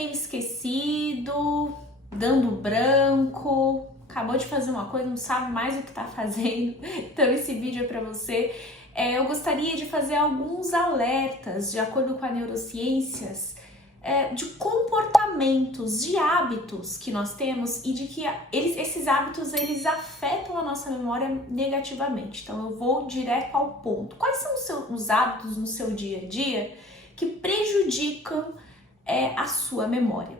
meio esquecido, dando branco, acabou de fazer uma coisa, não sabe mais o que tá fazendo, então esse vídeo é para você. Eu gostaria de fazer alguns alertas, de acordo com a neurociências, de comportamentos, de hábitos que nós temos e de que esses hábitos eles afetam a nossa memória negativamente. Então eu vou direto ao ponto. Quais são os hábitos no seu dia a dia que prejudicam a sua memória?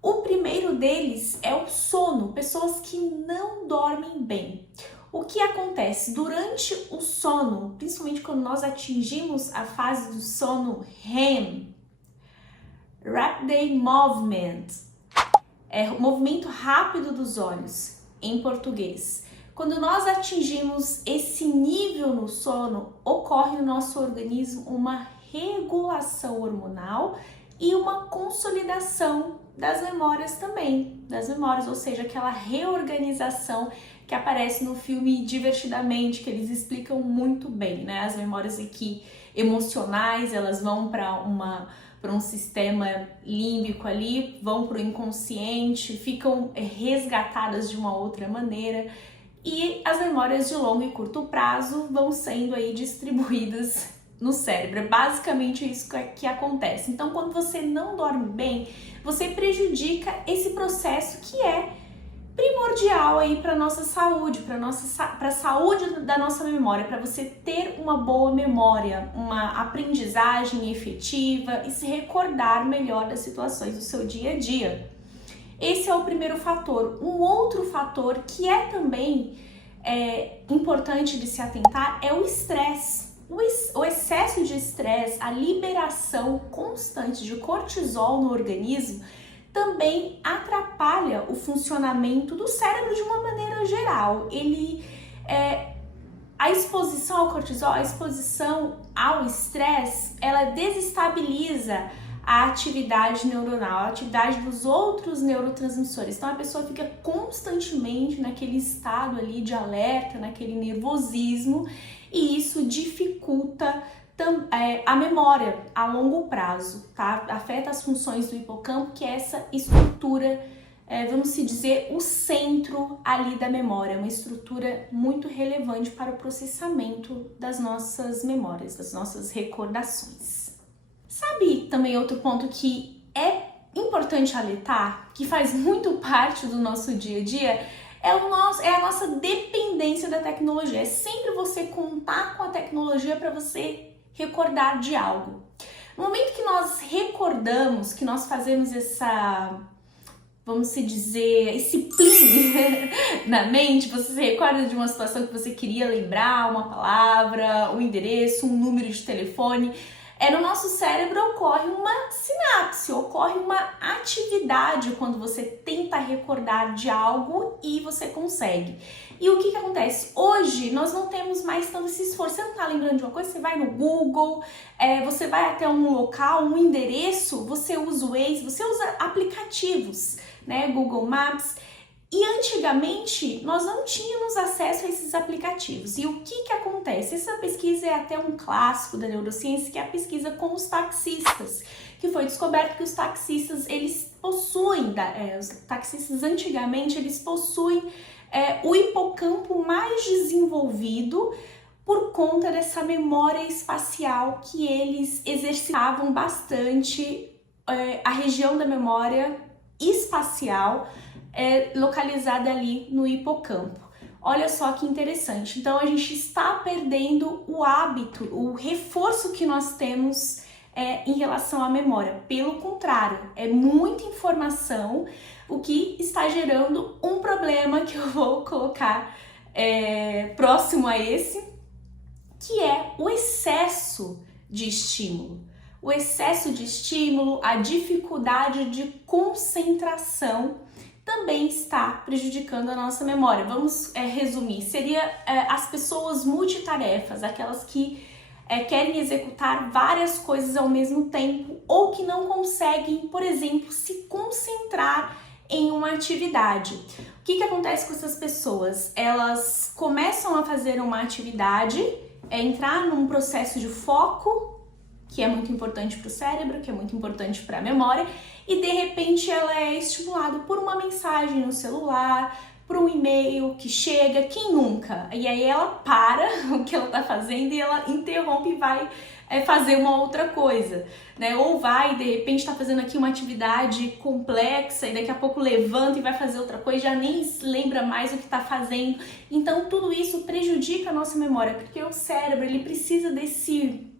O primeiro deles é o sono, pessoas que não dormem bem. O que acontece durante o sono, principalmente quando nós atingimos a fase do sono REM, Rapid Eye Movement, o movimento rápido dos olhos, em português. Quando nós atingimos esse nível no sono, ocorre no nosso organismo uma regulação hormonal e uma consolidação das memórias também, ou seja, aquela reorganização que aparece no filme Divertidamente, que eles explicam muito bem, né? As memórias aqui emocionais, elas vão para um sistema límbico ali, vão para o inconsciente, ficam resgatadas de uma outra maneira, e as memórias de longo e curto prazo vão sendo aí distribuídas no cérebro. É basicamente isso que acontece. Então, quando você não dorme bem, você prejudica esse processo que é primordial aí para nossa saúde, para a saúde da nossa memória, para você ter uma boa memória, uma aprendizagem efetiva e se recordar melhor das situações do seu dia a dia. Esse é o primeiro fator. Um outro fator que é também importante de se atentar é o estresse. O excesso de estresse, a liberação constante de cortisol no organismo também atrapalha o funcionamento do cérebro de uma maneira geral. A exposição ao cortisol, a exposição ao estresse, ela desestabiliza a atividade neuronal, a atividade dos outros neurotransmissores. Então a pessoa fica constantemente naquele estado ali de alerta, naquele nervosismo, e isso dificulta a memória a longo prazo, tá? Afeta as funções do hipocampo, que é essa estrutura, vamos se dizer, o centro ali da memória, uma estrutura muito relevante para o processamento das nossas memórias, das nossas recordações. Sabe também outro ponto que é importante alertar, que faz muito parte do nosso dia a dia, é a nossa dependência da tecnologia. É sempre você contar com a tecnologia para você recordar de algo. No momento que nós recordamos, que nós fazemos vamos se dizer, esse plim na mente, você se recorda de uma situação que você queria lembrar, uma palavra, um endereço, um número de telefone, no nosso cérebro ocorre uma sinapse, ocorre uma atividade quando você tenta recordar de algo e você consegue. E o que acontece? Hoje nós não temos mais tanto esse esforço. Você não tá lembrando de uma coisa, você vai no Google, você vai até um local, um endereço, você usa o Waze, você usa aplicativos, né? Google Maps. E antigamente nós não tínhamos acesso a esses aplicativos. E o que acontece? Essa pesquisa é até um clássico da neurociência, que é a pesquisa com os taxistas, que foi descoberto que os taxistas, eles possuem, os taxistas antigamente, eles possuem o hipocampo mais desenvolvido por conta dessa memória espacial que eles exercitavam bastante, a região da memória espacial localizada ali no hipocampo. Olha só que interessante. Então a gente está perdendo o hábito, o reforço que nós temos em relação à memória. Pelo contrário, é muita informação, o que está gerando um problema que eu vou colocar próximo a esse, que é o excesso de estímulo. O excesso de estímulo, a dificuldade de concentração também está prejudicando a nossa memória. Vamos resumir, seria as pessoas multitarefas, aquelas que querem executar várias coisas ao mesmo tempo ou que não conseguem, por exemplo, se concentrar em uma atividade. O que acontece com essas pessoas? Elas começam a fazer uma atividade, entrar num processo de foco, que é muito importante para o cérebro, que é muito importante para a memória, e de repente ela é estimulada por uma mensagem no celular, por um e-mail que chega, quem nunca? E aí ela para o que ela está fazendo e ela interrompe e vai fazer uma outra coisa, né? Ou vai, de repente, está fazendo aqui uma atividade complexa e daqui a pouco levanta e vai fazer outra coisa, já nem lembra mais o que está fazendo. Então, tudo isso prejudica a nossa memória, porque o cérebro, ele precisa desse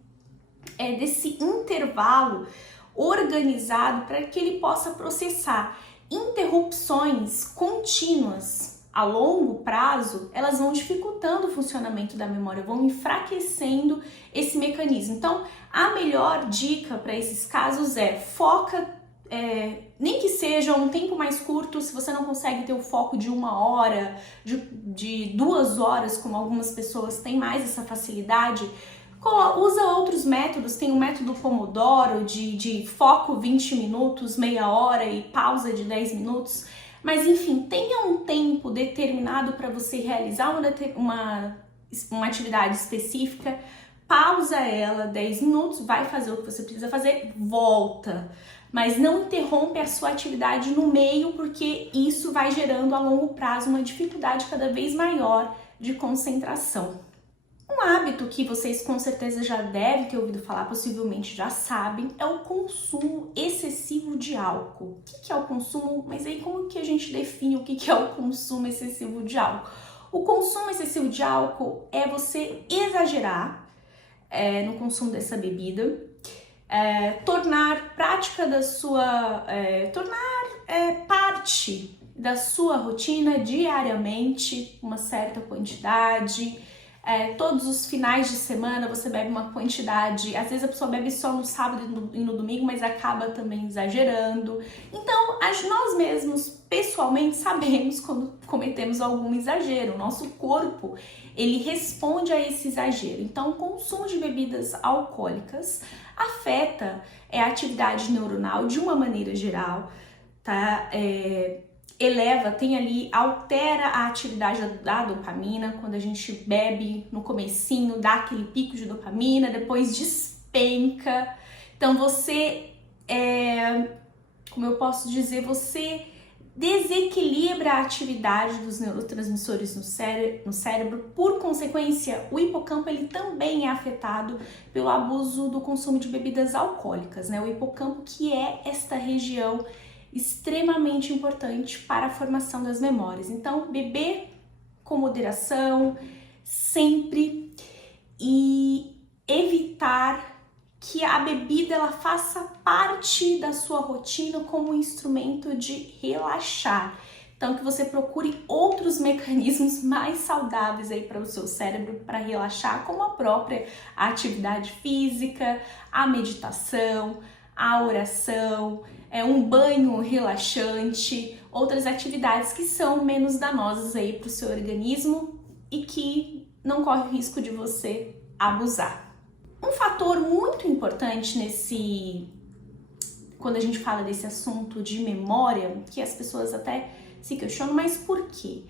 intervalo organizado para que ele possa processar. Interrupções contínuas a longo prazo, elas vão dificultando o funcionamento da memória, vão enfraquecendo esse mecanismo. Então, a melhor dica para esses casos é foca, nem que seja um tempo mais curto, se você não consegue ter o foco de 1 hora, de 2 horas, como algumas pessoas têm mais essa facilidade, usa outros métodos, tem o método Pomodoro de foco 20 minutos, meia hora e pausa de 10 minutos. Mas enfim, tenha um tempo determinado para você realizar uma atividade específica, pausa ela 10 minutos, vai fazer o que você precisa fazer, volta. Mas não interrompe a sua atividade no meio, porque isso vai gerando a longo prazo uma dificuldade cada vez maior de concentração. Um hábito que vocês com certeza já devem ter ouvido falar, possivelmente já sabem, é o consumo excessivo de álcool. O que é o consumo? Mas aí como que a gente define o que é o consumo excessivo de álcool? O consumo excessivo de álcool é você exagerar no consumo dessa bebida, tornar prática da sua... parte da sua rotina diariamente, uma certa quantidade. Todos os finais de semana você bebe uma quantidade, às vezes a pessoa bebe só no sábado e no domingo, mas acaba também exagerando. Então, nós mesmos, pessoalmente, sabemos quando cometemos algum exagero. O nosso corpo, ele responde a esse exagero. Então, o consumo de bebidas alcoólicas afeta a atividade neuronal de uma maneira geral, tá? Altera a atividade da dopamina. Quando a gente bebe no comecinho, dá aquele pico de dopamina, depois despenca. Então você, como eu posso dizer, você desequilibra a atividade dos neurotransmissores no cérebro. Por consequência, o hipocampo ele também é afetado pelo abuso do consumo de bebidas alcoólicas, né? O hipocampo, que é esta região extremamente importante para a formação das memórias. Então, beber com moderação, sempre, e evitar que a bebida ela faça parte da sua rotina como um instrumento de relaxar. Então, que você procure outros mecanismos mais saudáveis aí para o seu cérebro para relaxar, como a própria atividade física, a meditação, a oração, um banho relaxante, outras atividades que são menos danosas aí para o seu organismo e que não corre o risco de você abusar. Um fator muito importante quando a gente fala desse assunto de memória, que as pessoas até se questionam, mas por quê?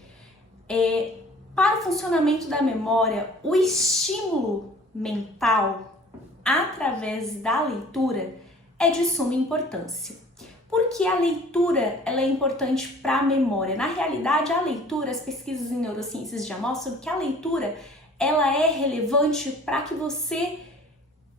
Para o funcionamento da memória, o estímulo mental através da leitura é de suma importância. Porque a leitura ela é importante para a memória. Na realidade, a leitura, as pesquisas em neurociências já mostram que a leitura ela é relevante para que você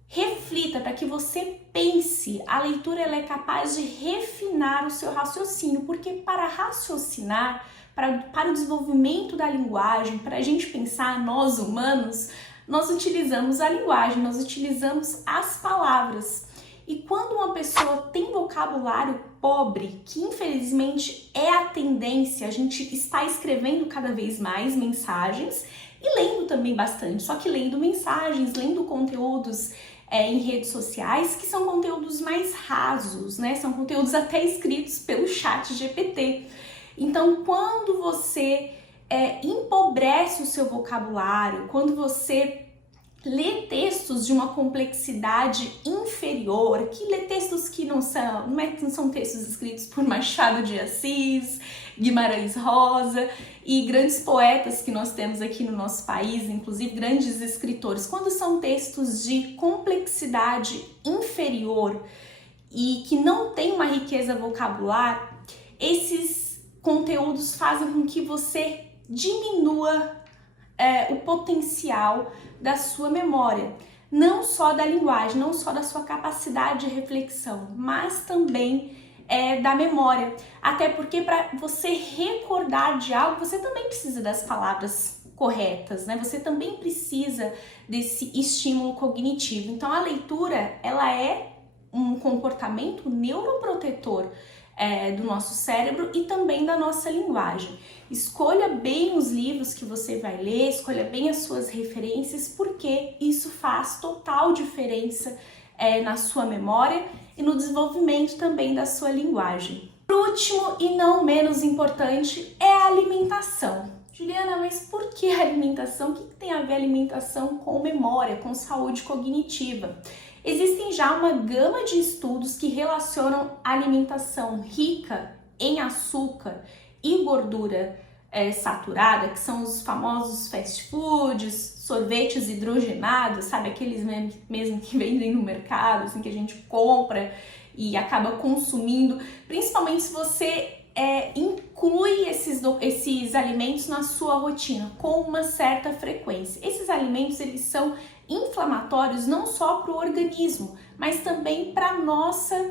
reflita, para que você pense. A leitura ela é capaz de refinar o seu raciocínio, porque para raciocinar, para o desenvolvimento da linguagem, para a gente pensar, nós humanos, nós utilizamos a linguagem, nós utilizamos as palavras. E quando uma pessoa tem vocabulário pobre, que infelizmente é a tendência, a gente está escrevendo cada vez mais mensagens e lendo também bastante, só que lendo mensagens, lendo conteúdos em redes sociais, que são conteúdos mais rasos, né? São conteúdos até escritos pelo ChatGPT. Então, quando você empobrece o seu vocabulário, quando você lê textos de uma complexidade inferior, que lê textos que não são textos escritos por Machado de Assis, Guimarães Rosa e grandes poetas que nós temos aqui no nosso país, inclusive grandes escritores. Quando são textos de complexidade inferior e que não tem uma riqueza vocabular, esses conteúdos fazem com que você diminua o potencial da sua memória, não só da linguagem, não só da sua capacidade de reflexão, mas também da memória. Até porque para você recordar de algo, você também precisa das palavras corretas, né? Você também precisa desse estímulo cognitivo. Então a leitura, ela é um comportamento neuroprotetor do nosso cérebro e também da nossa linguagem. Escolha bem os livros que você vai ler, escolha bem as suas referências, porque isso faz total diferença na sua memória e no desenvolvimento também da sua linguagem. Por último e não menos importante é a alimentação. Juliana, mas por que a alimentação? O que tem a ver a alimentação com memória, com saúde cognitiva? Existem já uma gama de estudos que relacionam a alimentação rica em açúcar e gordura saturada, que são os famosos fast foods, sorvetes hidrogenados, sabe? Aqueles mesmo que vendem no mercado, assim, que a gente compra e acaba consumindo, principalmente se você inclui esses alimentos na sua rotina com uma certa frequência. Esses alimentos, eles são inflamatórios não só para o organismo, mas também para a nossa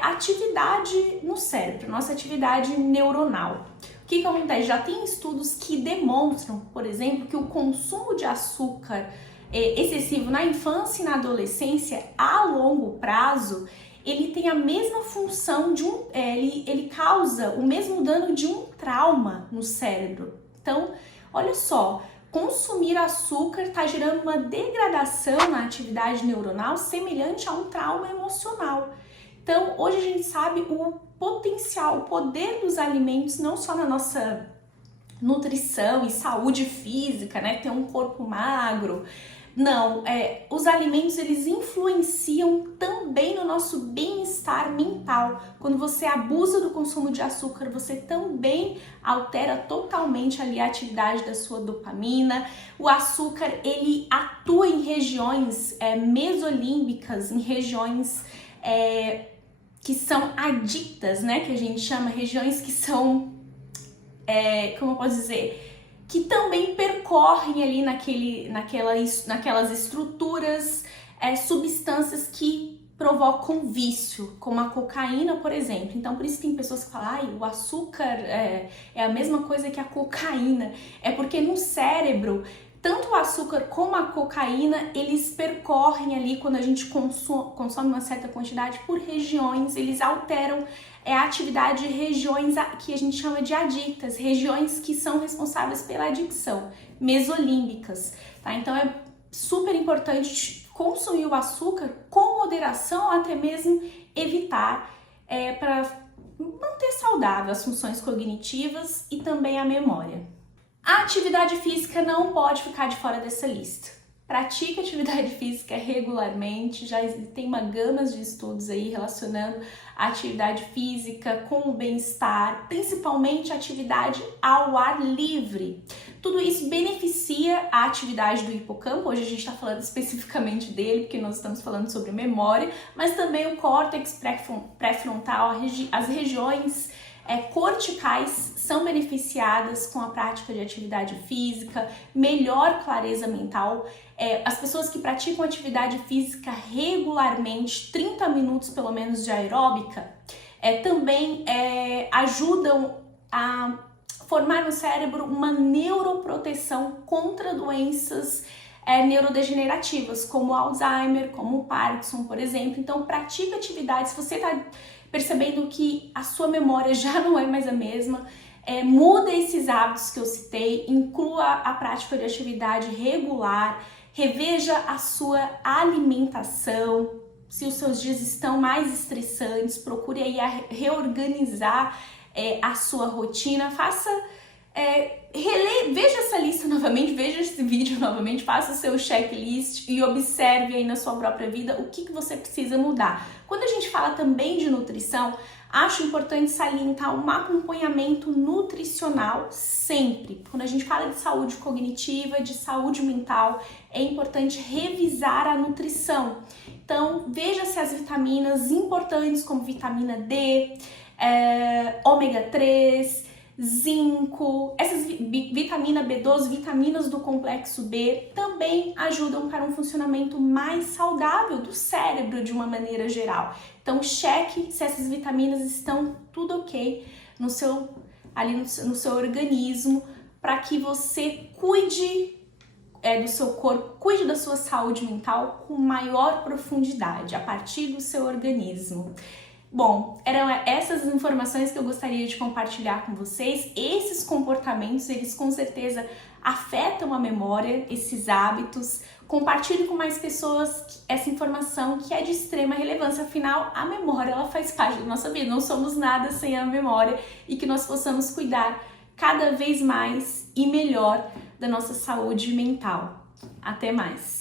atividade no cérebro, nossa atividade neuronal. O que acontece? Já tem estudos que demonstram, por exemplo, que o consumo de açúcar excessivo na infância e na adolescência, a longo prazo, ele tem a mesma função de ele causa o mesmo dano de um trauma no cérebro. Então, olha só, consumir açúcar está gerando uma degradação na atividade neuronal semelhante a um trauma emocional. Então, hoje a gente sabe o potencial, o poder dos alimentos, não só na nossa nutrição e saúde física, né? Ter um corpo magro. Não, os alimentos, eles influenciam também no nosso bem-estar mental. Quando você abusa do consumo de açúcar, você também altera totalmente ali a atividade da sua dopamina. O açúcar, ele atua em regiões mesolímbicas, em regiões que são adictas, né? Que a gente chama regiões que são, como eu posso dizer, que também percorrem ali naquelas estruturas, substâncias que provocam vício, como a cocaína, por exemplo. Então, por isso tem pessoas que falam, o açúcar é a mesma coisa que a cocaína. É porque no cérebro, tanto o açúcar como a cocaína, eles percorrem ali, quando a gente consome uma certa quantidade, por regiões, eles alteram a atividade de regiões que a gente chama de adictas, regiões que são responsáveis pela adicção, mesolímbicas, tá? Então é super importante consumir o açúcar com moderação, até mesmo evitar, para manter saudável as funções cognitivas e também a memória. A atividade física não pode ficar de fora dessa lista. Pratique atividade física regularmente, já tem uma gama de estudos aí relacionando a atividade física com o bem-estar, principalmente a atividade ao ar livre. Tudo isso beneficia a atividade do hipocampo, hoje a gente está falando especificamente dele, porque nós estamos falando sobre memória, mas também o córtex pré-frontal, as regiões corticais são beneficiadas com a prática de atividade física, melhor clareza mental. As pessoas que praticam atividade física regularmente, 30 minutos pelo menos de aeróbica, também ajudam a formar no cérebro uma neuroproteção contra doenças neurodegenerativas, como Alzheimer, como Parkinson, por exemplo. Então, pratique atividades. Se você está percebendo que a sua memória já não é mais a mesma, muda esses hábitos que eu citei, inclua a prática de atividade regular, reveja a sua alimentação. Se os seus dias estão mais estressantes, procure aí reorganizar a sua rotina, faça veja essa lista novamente, veja esse vídeo novamente, faça o seu checklist e observe aí na sua própria vida o que você precisa mudar. Quando a gente fala também de nutrição, acho importante salientar um acompanhamento nutricional sempre. Quando a gente fala de saúde cognitiva, de saúde mental, é importante revisar a nutrição. Então, veja se as vitaminas importantes como vitamina D, ômega 3, zinco, essas vitamina B12, vitaminas do complexo B também ajudam para um funcionamento mais saudável do cérebro de uma maneira geral. Então cheque se essas vitaminas estão tudo ok no seu organismo, para que você cuide do seu corpo, cuide da sua saúde mental com maior profundidade a partir do seu organismo. Bom, eram essas informações que eu gostaria de compartilhar com vocês. Esses comportamentos, eles com certeza afetam a memória, esses hábitos. Compartilhe com mais pessoas essa informação que é de extrema relevância. Afinal, a memória, ela faz parte da nossa vida. Não somos nada sem a memória, e que nós possamos cuidar cada vez mais e melhor da nossa saúde mental. Até mais!